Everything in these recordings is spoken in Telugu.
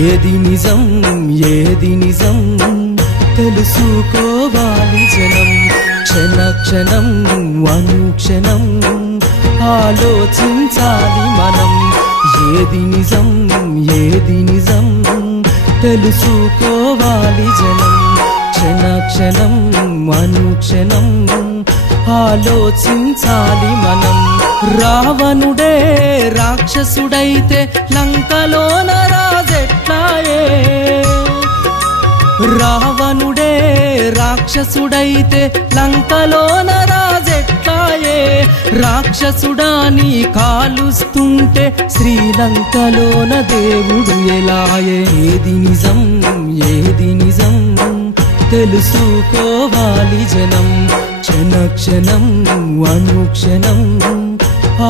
ఏది నిజం ఏది నిజం తెలుసుకోవాలి జనం. క్షణ క్షణం అనుక్షణం ఆలోచించాలి మనం. ఏది నిజం ఏది నిజం తెలుసుకోవాలి జనం. క్షణ క్షణం అనుక్షణం ఆలోచించాలి మనం. రావణుడే రాక్షసుడైతే లంకలోన రాజెట్లాయే. రావణుడే రాక్షసుడైతే లంకలోన రాజెట్లాయే. రాక్షసుడాని కాలుస్తుంటే శ్రీలంకలోన దేవుడు ఎలాయే. ఏది నిజం ఏది నిజం తెలుసుకోవాలి జనం. క్షణ క్షణం అనుక్షణం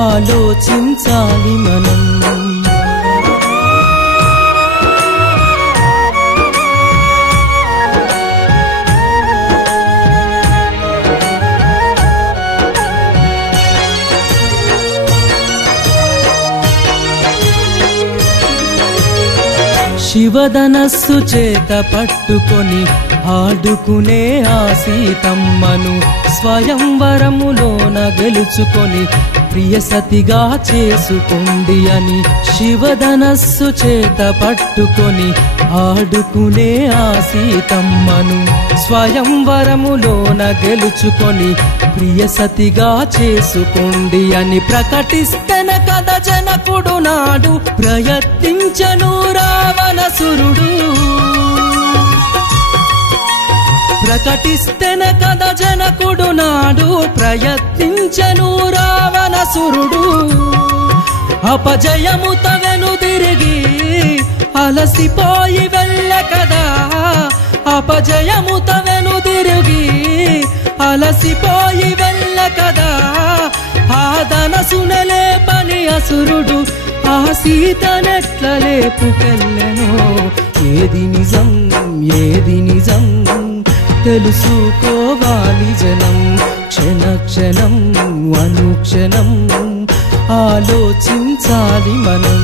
ఆలోచించాలి మనం. శివధనస్సు చేత పట్టుకొని ఆడుకునే ఆ సీతమ్మను స్వయంవరములోన గెలుచుకొని ప్రియసతిగా చేసుకోండి అని. శివధనస్సు చేత పట్టుకొని ఆడుకునే ఆ సీతమ్మను స్వయంవరములోన గెలుచుకొని ప్రియసతిగా చేసుకోండి అని ప్రకటిస్తేన కథ జనకుడు నాడు ప్రయత్నించను రావణసురుడు. ప్రకటిస్తేన కథ జనకుడు నాడు ప్రయత్నించను రావణసురుడు. అపజయముత వెనుదిరిగి అలసిపోయి వెళ్ళ కదా. అపజయముత వెనుదిరిగి అలసిపోయి వెళ్ళ కదా. ఆ ధనసునలే పని అసురుడు ఆ సీతనెట్ల లేపుకెళ్ళెనో. ఏది నిజం ఏది నిజం తెలుసుకోవాలి జనం. క్షణ క్షణం అనుక్షణం ఆలోచించాలి మనం.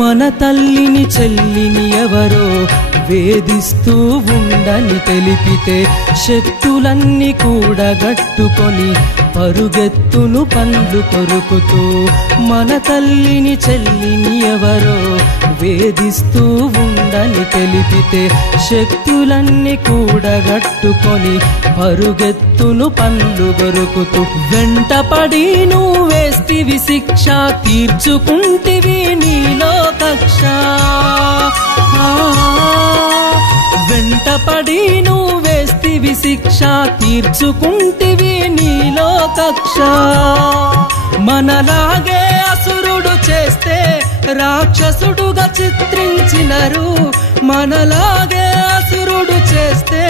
మన తల్లిని చెల్లిని ఎవరో వేధిస్తూ ఉండని తెలిపితే శక్తులన్నీ కూడగట్టుకొని పరుగెత్తును పండ్లు కొరుకుతూ. మన తల్లిని చెల్లిని ఎవరో వేధిస్తూ ఉండని తెలిపితే శక్తులన్నీ కూడగట్టుకొని పరుగెత్తును పండ్లు కొరుకుతూ. వెంటపడి నువ్వు వేస్తివి శిక్ష తీర్చుకుంటివి నీలో కక్ష. వెంటపడి నువ్వు వేస్తివి శిక్ష తీర్చుకుంటివి నీలో కక్ష. మనలాగే అసురుడు చేస్తే రాక్షసుడుగా చిత్రించినరు. మనలాగే అసురుడు చేస్తే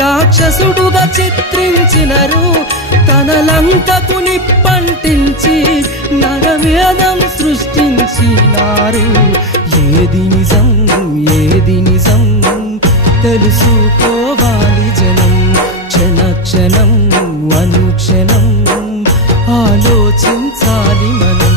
రాక్షసుడుగా చిత్రించినరు. తన లంకకు నిప్పంటించి నరవేదం సృష్టించినారు. ఏది నిజం ఏది నిజం తెలుసుకోవాలి జనం. క్షణ క్షణం అనుక్షణం ఆలోచించాలి మనం.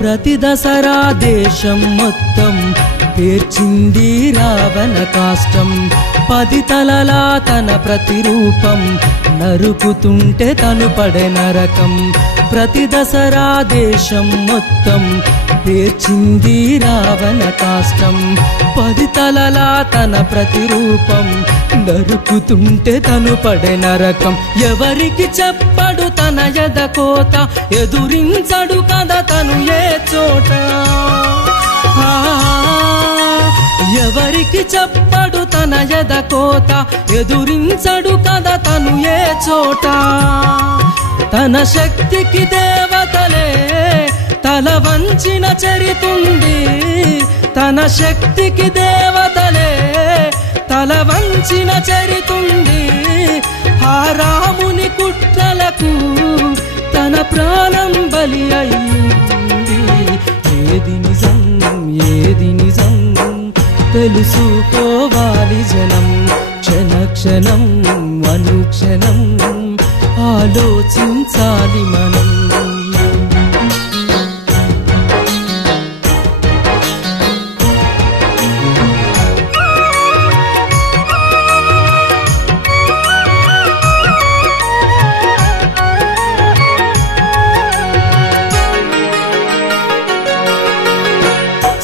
ప్రతి దసరా దేశం మొత్తం పేర్చింది రావణ కాష్టం. 10 తలలా తన ప్రతిరూపం నరుకుతుంటే తను పడే నరకం. ప్రతి దసరా దేశం మొత్తం పేర్చింది రావణ కాష్టం. 10 తలలా తన ప్రతిరూపం నరుకుతుంటే తను పడే నరకం. ఎవరికి చెప్పడు తన ఎదకోత ఎదురించడు కదా తను ఏ చోట. ఎవరికి చెప్పడు తన ఎదకోత ఎదురించడు కదా తను ఏ చోట. తన శక్తికి దేవతలే తల వంచిన చరితుంది, తన శక్తికి దేవతలే తల వంచిన చరితుంది. ఆ రాముని కుట్రలకు తన ప్రాణం బలి అయింది. ఏది నిజం ఏది నిజం తెలుసుకోవాలి జనం, క్షణ క్షణం అనుక్షణం ఆలోచించాలి మనం.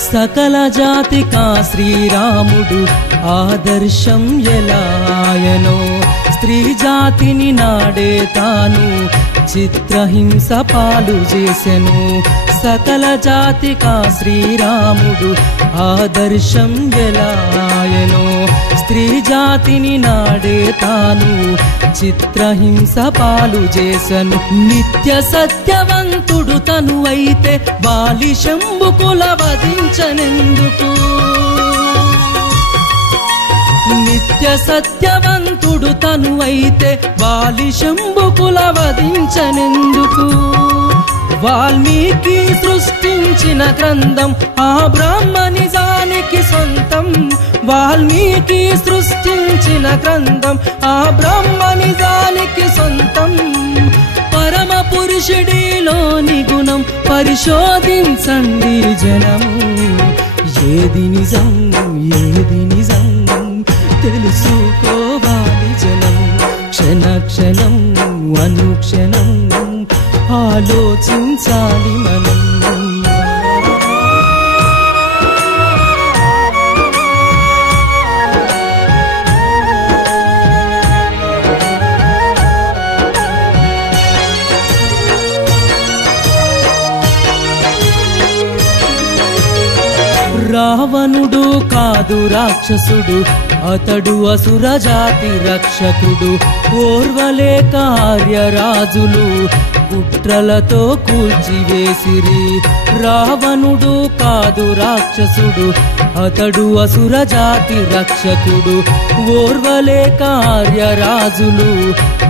సకల జాతికా శ్రీరాముడు ఆదర్శం ఎలాయనో, స్త్రీ జాతిని నాడే తాను చిత్రహింస పాలు చేసెను. సకల జాతికా శ్రీరాముడు ఆదర్శం ఎలాయనో, స్త్రీ జాతిని నాడే తాను చిత్రహింస పాలు చేసెను. నిత్య సత్యవంతుడు తను అయితే వాలి శంభుకుల వధించనెందుకు, నిత్య సత్యవంతుడు తను అయితే వాలి శంభుకుల వధించనెందుకు. వాల్మీకి సృష్టించిన గ్రంథం ఆ బ్రహ్మనిజానికి సొంతం, వాల్మీకి సృష్టించిన గ్రంథం ఆ బ్రహ్మనిజానికి సొంతం. పరమ పురుషుడిలోని గుణం పరిశోధించండి జనము, ఏది నిజం ఏది నిజం తెలుసుకోవాలి జనం, క్షణ క్షణం అనుక్షణం ఆలోచించాలి మనం. రావణుడు కాదు రాక్షసుడు, అతడు అసుర జాతి రక్షకుడు. ఓర్వలేక ఆర్యరాజులు కుట్రలతో కూల్చివేసిరి. రావణుడు కాదు రాక్షసుడు, అతడు అసుర జాతి రక్షకుడు. ఓర్వలేక ఆర్యరాజులు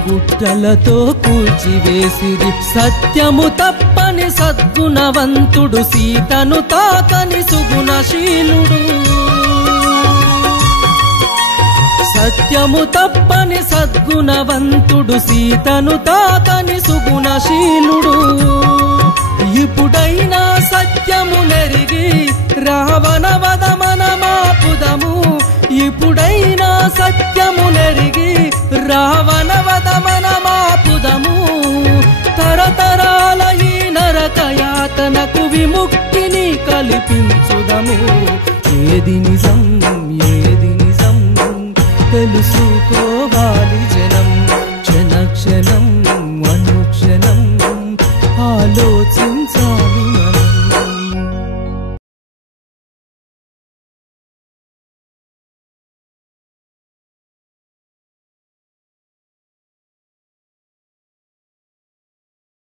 కుట్రలతో కూల్చివేసిరి. సత్యము తప్పని సద్గుణవంతుడు, సీతను తాకని సుగుణశీలుడు. సత్యము తప్పని సద్గుణవంతుడు, సీతను తాకని సుగుణశీలుడు. ఇప్పుడైనా సత్యము నెరిగి రావణ వదమనమాపుదము, ఇప్పుడైనా సత్యము నెరిగి రావణ వదమనమాపుదము. తరతరాల ఈ నరకయాతనకు విముక్తిని కల్పించుదము. ఏది నిజం ఏది నిజం తెలుసుకోవాలి